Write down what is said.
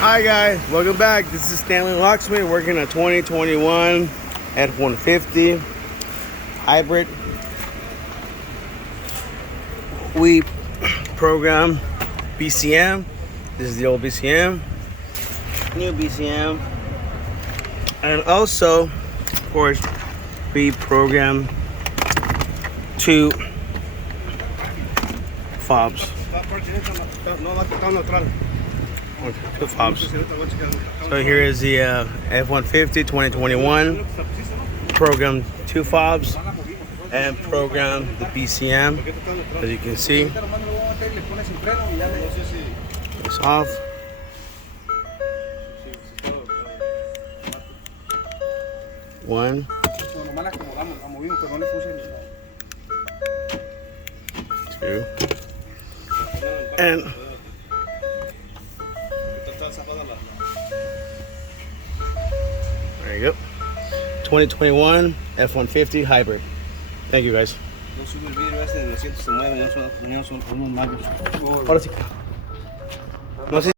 Hi guys, welcome back. This is Stanley Locksmith working on 2021 F-150 hybrid. We program BCM. This is the old BCM, new BCM, and also, of course, we program two fobs. Two fobs. So here is the F-150 2021. Program two fobs and program the BCM. As you can see, it's off. One. Two. And there you go. 2021 F-150 hybrid. Thank you guys. Ahora sí. No sé